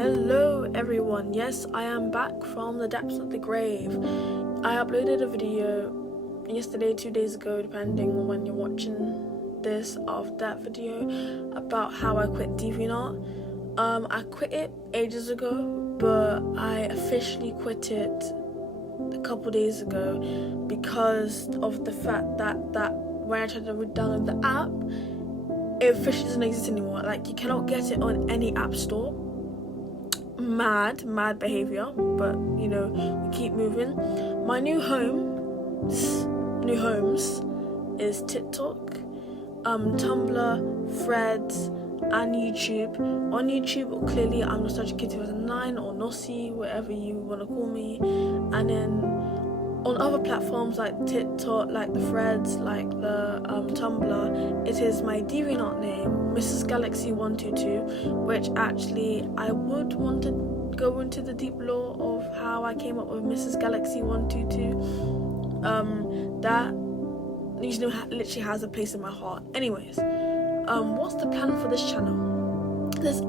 Hello everyone, yes, I am back from the depths of the grave. I uploaded a video yesterday, 2 days ago, depending on when you're watching this, of that video about how I quit DeviantArt. I quit it ages ago, but I officially quit it a couple days ago because of the fact that when I tried to download the app, it officially doesn't exist anymore. Like, you cannot get it on any app store. Mad behavior, but you know, we keep moving. My new homes is TikTok, Tumblr, Threads, and YouTube. On YouTube, clearly I'm Nostalgic Kid 2009 or Nossi, whatever you want to call me. And then on other platforms like TikTok, like the Threads, like the Tumblr, it is my DeviantArt name, Mrs. Galaxy 122, which actually I would want to go into the deep lore of how I came up with Mrs. Galaxy 122. That literally has a place in my heart. Anyways, what's the plan for this channel? This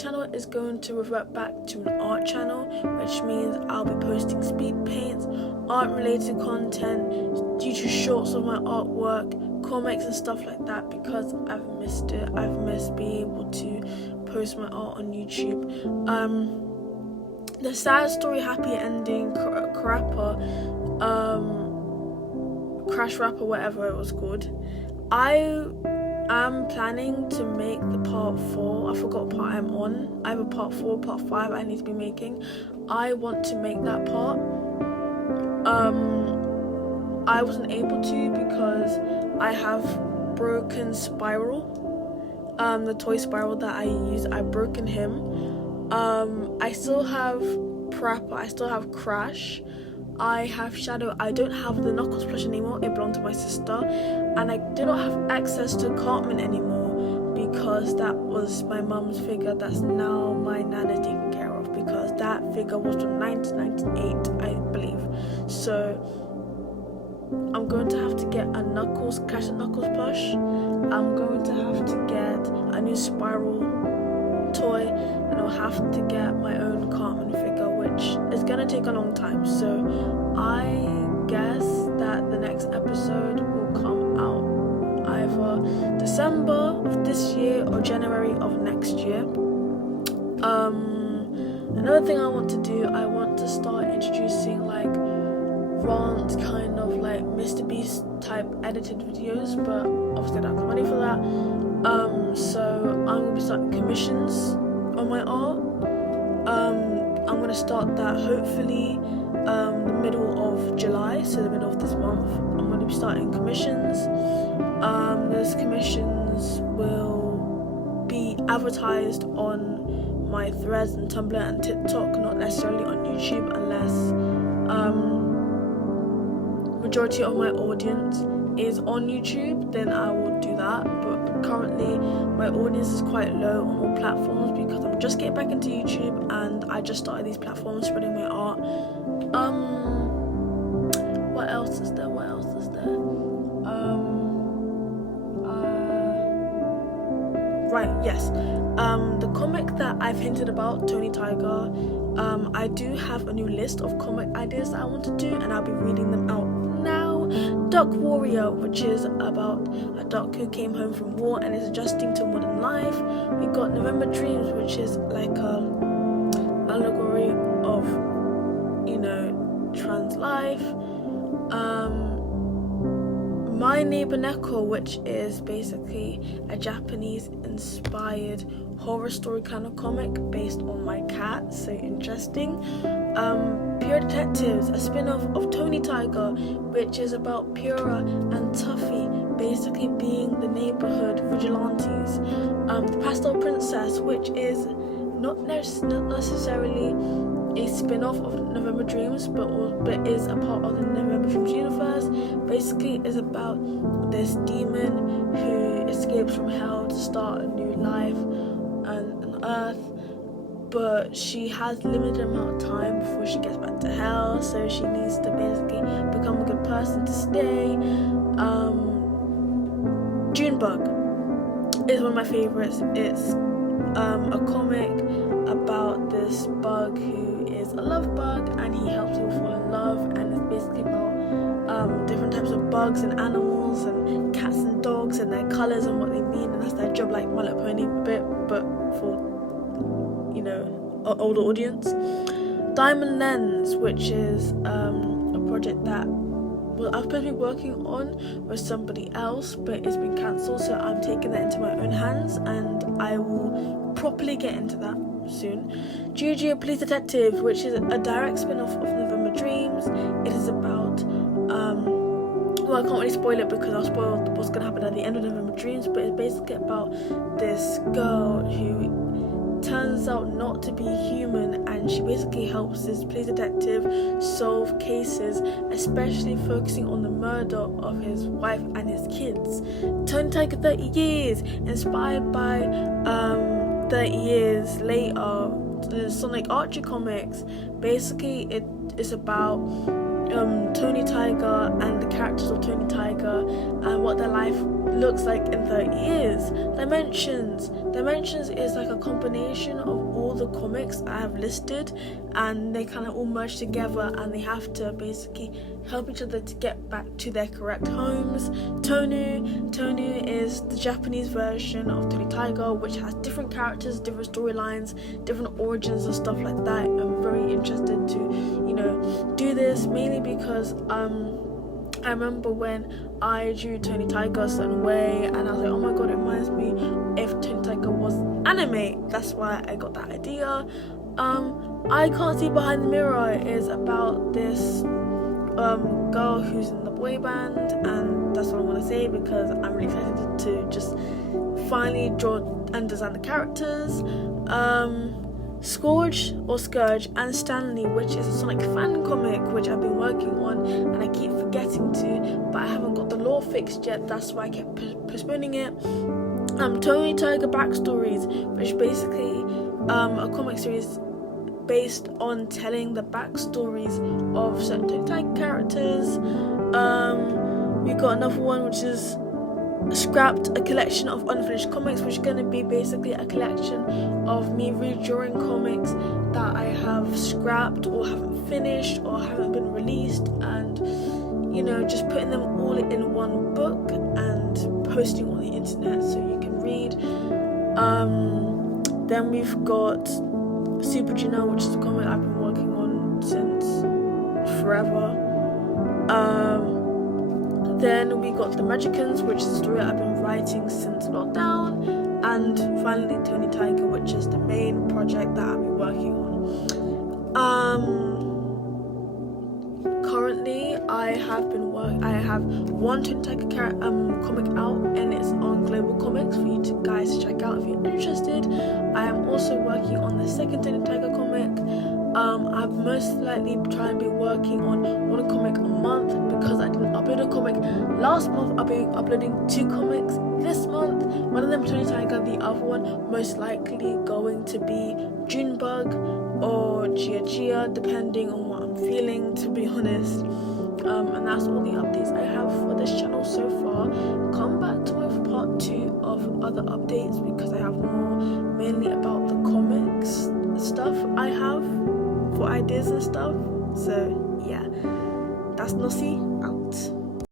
channel is going to revert back to an art channel, which means I'll be posting speed paints, art related content, YouTube shorts of my artwork, comics and stuff like that, because I've missed it. I've missed being able to post my art on YouTube. The sad story, happy ending, Crash Rapper, whatever it was called, I'm planning to make the part 4. I forgot what part I'm on. I have a part 4, part 5 I need to be making. I want to make that part. I wasn't able to because I have broken Spiral. The toy Spiral that I use, I've broken him. I still have Prapper, I still have Crash, I have Shadow. I don't have the Knuckles plush anymore, it belonged to my sister. And I do not have access to Cartman anymore because that was my mum's figure that's now my nana taking care of, because that figure was from 1998, I believe. So I'm going to have to get a Clash of Knuckles plush. I'm going to have to get a new Spiral toy, and I'll have to get my own Cartman figure, which is gonna take a long time. So I guess that the next episode will come out either December of this year or January of next year. Another thing I want to do, I want to start introducing like rant, kind of like Mr. Beast type edited videos, but obviously I don't have money for that. So I'm going to be starting commissions on my art. I'm going to start that hopefully the middle of July, so the middle of this month. I'm going to be starting commissions. Those commissions will be advertised on my Threads and Tumblr and TikTok, not necessarily on YouTube, unless majority of my audience is on YouTube, then I will do that. But currently my audience is quite low on all platforms because I'm just getting back into YouTube and I just started these platforms spreading my art. What else is there? Right, yes. The comic that I've hinted about, Tony Tiger, I do have a new list of comic ideas that I want to do, and I'll be reading them out now. Duck Warrior, which is about a duck who came home from war and is adjusting to modern life. We got November Dreams, which is like a allegory of, you know, trans life. My Neighbor Neko, which is basically a Japanese inspired horror story kind of comic based on my cat, so interesting. Pure Detectives, a spin-off of Tony Tiger, which is about Pura and Tuffy basically being the neighborhood vigilantes. The Pastel Princess, which is not necessarily a spin-off of November Dreams, but is a part of the November Dreams universe. Basically is about this demon who escapes from hell to start a new life on Earth, but she has limited amount of time before she gets back to hell, so she needs to basically become a good person to stay. Junebug is one of my favorites. It's a comic about this bug who is a love bug, and he helps people fall in love, and it's basically about different types of bugs and animals and cats and dogs and their colours and what they mean, and that's their job, like My Little Pony bit, but for, you know, an older audience. Diamond Lens, which is a project that I was supposed to be working on with somebody else, but it's been cancelled, so I'm taking that into my own hands, and I will properly get into that soon. Juju, a Police Detective, which is a direct spin-off of November Dreams. It is about well, I can't really spoil it because I'll spoil what's going to happen at the end of November Dreams, but it's basically about this girl who turns out not to be human, and she basically helps this police detective solve cases, especially focusing on the murder of his wife and his kids. Tony Tiger 30 Years, inspired by 30 years later, the Sonic Archie comics. Basically, it is about Tony Tiger and the characters of Tony Tiger and what their life looks like in 30 years. Dimensions is like a combination of all the comics I have listed, and they kind of all merge together, and they have to basically help each other to get back to their correct homes. Tonu is the Japanese version of Tony Tiger, which has different characters, different storylines, different origins and stuff like that. I'm very interested to, do this, mainly because I remember when I drew Tony Tiger a certain way, and I was like, oh my god, it reminds me if Tony Tiger was anime. That's why I got that idea. I Can't See Behind the Mirror is about this girl who's in the boy band, and that's what I want to say because I'm really excited to just finally draw and design the characters. Scourge and Stanley, which is a Sonic fan comic which I've been working on and I keep forgetting to, but I haven't got the lore fixed yet, that's why I kept postponing it. Tony Tiger Backstories, which is basically a comic series based on telling the backstories of certain Tony Tiger characters. We got another one which is Scrapped, a collection of unfinished comics, which is going to be basically a collection of me redrawing comics that I have scrapped or haven't finished or haven't been released, and just putting them all in one book and posting on the internet so you can read. Then we've got Super Junior, which is a comic I've been working on since forever. Then we got The Magicians, which is a story I've been writing since lockdown, and finally Tony Tiger, which is the main project that I've been working on. Currently, I have one Tony Tiger comic out, and it's on Global Comics for you guys to check out if you're interested. I am also working on the second Tony Tiger comic. I've most likely try and be working on one comic a month because I didn't upload a comic last month. I'll be uploading 2 comics this month. One of them Tony Tiger, the other one most likely going to be Junebug or Gia, depending on what I'm feeling, to be honest. And that's all the updates I have for this channel so far. Come back to with part 2 of other updates because I have more mainly about the comics stuff I have for ideas and stuff. So yeah, that's Nossi.